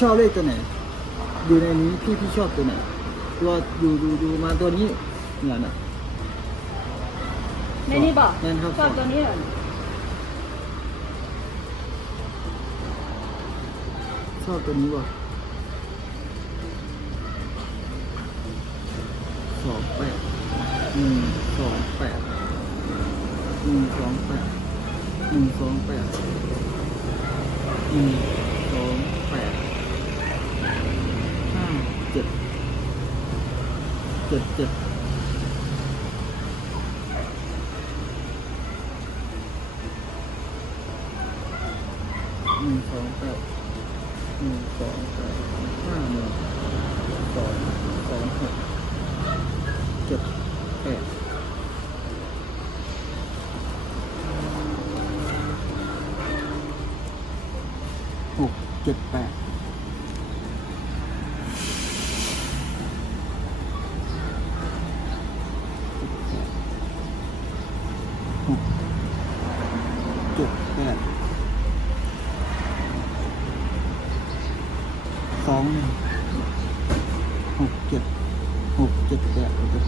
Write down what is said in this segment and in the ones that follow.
ชอบเลขตัวไหน อยู่ในนี้พี่พี่ชอบตัวไหนตัวดูดูดูมาตัวนี้เนี่ยนะในนี้บอกแม่นครับชอบตัวนี้เหรอชอบตัวนี้ว่ะสองแปดหนึ่งสองแปดหนึ่งสองแปดหนึ่งสองแปดหนึ่งสองแปดห้าเจ็ดเจ็ดจ็ดหนึ่งสองแปดหนึ่งสองสามห้าหนึ่งสองสองหกเจ็ดแปดหกเจ็ดแปด หกเจ็ดแปดสองหนึ่งหกเจ็ดหกเจ็ดแปดเจ็ด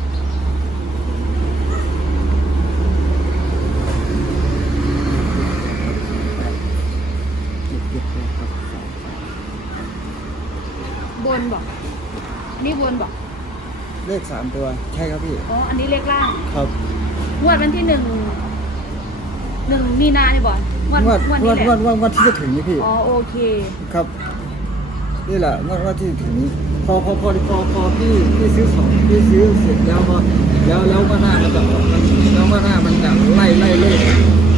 เจ็ดเจ็ดแปดครับสองบนบอกนี่บนบอกเลขสามตัว ใช่ครับพี่ อ๋อ อันนี้เลขล่าง ครับงวดวันที่หนึ่ง หนึ่งมีนาเนี่ยบอกงวดงวดงวดงนี้วดแหละงวดงวดงวดที่จะถึงนี้พี่ อ๋อโอเค ครับ นี่แหละงวดงวดที่จะถึงนี้พอพอพอพอพอพี่พี่ซื้อของพี่ซื้อเสร็จแล้วพอแล้วแล้วว่าหน้ามันจะออกมันแล้วว่าหน้ามันจะไล่ไล่เลข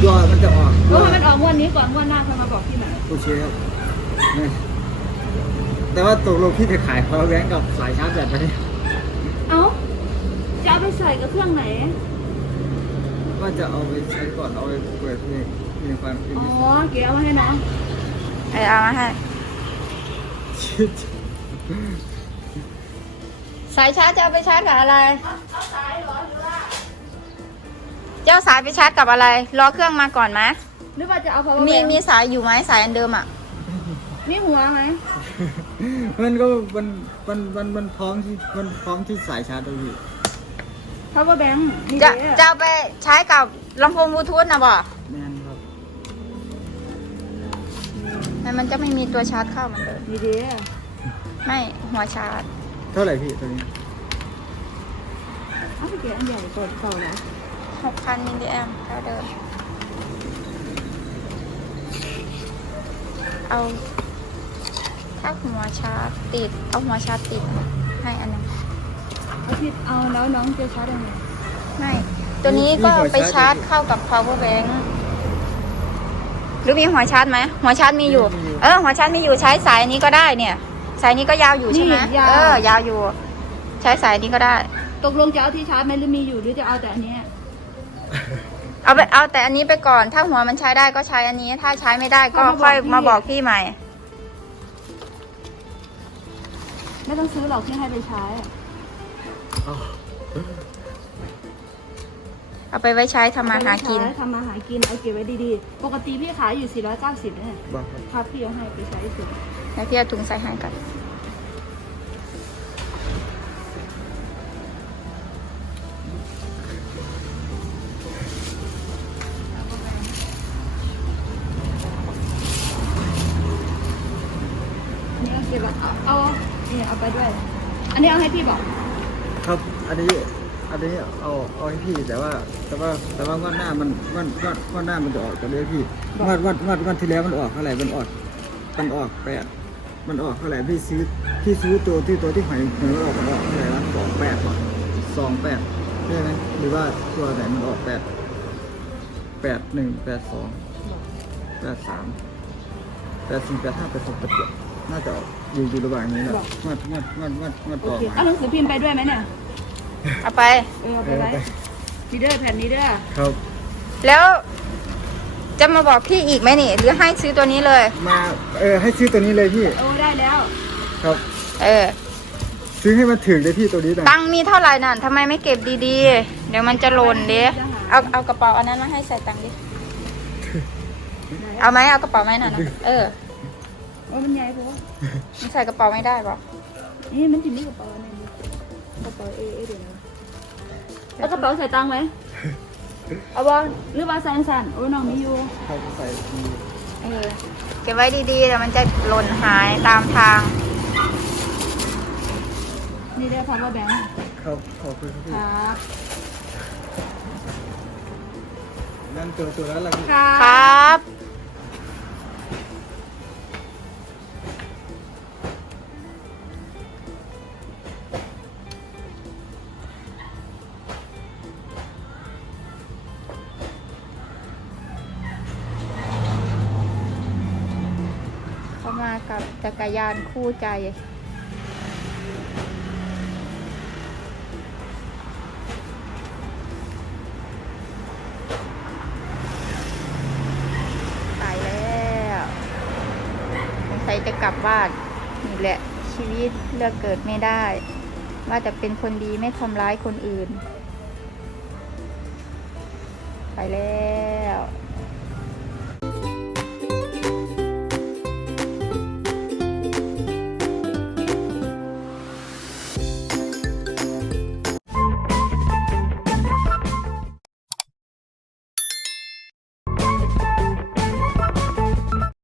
ยอดมันจะออกก็ให้มันออกงวดนี้ก่อนงวดหน้าค่อยมาบอกพี่ใหม่โอเคครับนี่แต่ว่าตกลงพี่จะขาย power bank กับสายชาร์จแบตไหมเอ้าจะเอาไปใส่กับเครื่องไหน ว่าจะเอาไปใช้ก่อนเอาไปเปิดเพลงเพลงฟังเพลงอ๋อเก๋เอามาให้น้องเออเอามาให้ชิดสายชาร์จจะเอาไปชาร์จกับอะไรเจ้าสายไปชาร์จกับอะไร รอเครื่องมาก่อนไหมหรือว่าจะเอา power มี bank มีสายอยู่ไหมสายอันเดิมอะ มีหัวไหมมันก็มันมันมันมันพร้อมที่มันพร้อมที่สายชาร์จเลยพี่ power bank นี่จะเด้จะเอาไปใช้กับลำโพงบลูทูธนะบ่แม่นครับแต่มันจะไม่มีตัวชาร์จเข้าเหมันเดิมนี่เด้ไม่หัวชาร์จเท่าไหร่พี่ตัวนี้เอาไปเก๋อันใหญ่ก่อนเก่าแล้ว6,000มิลลิแอมเท่าเดิมเอาถ้าหัวชาร์จติด เอาหัวชาร์จติดให้อันหนึงเอาที่เอาแล้วน้องจะชาร์จยังไงไม่ ตัวนี้ก็ไปชาร์จเข้ากับ power bank หรือมีหัวชาร์จไหมหัวชาร์จมีอยู่ เออหัวชาร์จมีอยู่ใช้สายนี้ก็ได้เนี่ย สายนี้ก็ยาวอยู่ใช่ไหมเออยาวอยู่ ใช้สายนี้ก็ได้ ตกลงจะเอาที่ชาร์จไหมหรือมีอยู่หรือจะเอาแต่อันเนี้ยเอาไปเอาแต่อันนี้ไปก่อน ถ้าหัวมันใช้ได้ก็ใช้อันนี้ ถ้าใช้ไม่ได้ก็ค่อยมาบอกพี่ใหม่ ไม่ต้องซื้อหรอกที่ให้ไปใช้อ๋อ เอาไปไว้ใช้ทำมาหากินเอไปใช้ทำมาหากินเอาเก็บไว้ดีๆ ปกติพี่ขายอยู่ 490เนี่ยบอกครับครับพี่เอาให้ไปใช้สิแล้วพี่เอาถุงใส่ให้กันอันนี้เอาเก็บไว้เอาเอาเนี่ยเอาไปด้วย อันนี้เอาให้พี่บอก ครับ อันนี้ อันนี้เอาเอาให้พี่แต่ว่า แต่ว่าแต่ว่างวดหน้ามันงวดงวดงวดหน้ามันจะออกกันเลยพี่งวดงวดงวดงวดที่แล้วมันออกเท่าไหร่มันออกมันออกแปดมันออกเท่าไหร่พี่ซื้อพี่ซื้อตัวที่ตัวที่หอยหอยออกมันออกเท่าไหร่ละสองแปดก่อนสองแปดใช่ไหมหรือว่าตัวไหนมันออกแปดแปดหนึ่งแปดสองแปดสามแปดสี่แปดห้าแปดหกแปดเจ็ด น่าจะออกอยู่อยู่ระหว่างนี้แหละงวดงวดงวดงวดงวดโอต่อเคมาเอาหนังสือพิมพ์ไปด้วยไหมเนี่ย เอาไป เออเอาไปไว้นี่เด้อแผ่นนี้เด้อครับแล้วจะมาบอกพี่อีกไหมนี่ หรือให้ซื้อตัวนี้เลย มาเออให้ซื้อตัวนี้เลยพี่โอ้ได้แล้ว ครับ เออ ซื้อให้มันถึงเลยพี่ตัวนี้นะตังค์มีเท่าไหร่นั่นทำไมไม่เก็บดีๆ เดี๋ยวมันจะหล่นเด้เอาเอากระเป๋าอันนั้นมาให้ใส่ตังค์ดิ เอาไหมเอากระเป๋าไหมนั่นนะเออ โอ้มันใหญ่ปะวะมันใส่กระเป๋าไม่ได้ป่ะนี่มันจิมีกระเป๋าอะไรนี่กระเป๋าเอเอเดี๋ยวนะแล้วกระเป๋าใส่ตังค์ไหมเอาบอลหรือว่าใส่อันสั่นโอ้ยน้องมีอยู่ใครจะใส่ทีเออเก็บไว้ดีๆเดี๋ยวมันจะหล่นหายตามทาง นี่ได้พักว่าแบงค์ครับขอบคุณครับพี่ครับนั่นตัวตัวแล้วล่ะพี่ครัครับ มากับจักรยานคู่ใจ ตายแล้วสงสัยจะกลับบ้านนี่แหละชีวิตเลือกเกิดไม่ได้ ว่าจะเป็นคนดีไม่ทำร้ายคนอื่น ไปแล้ว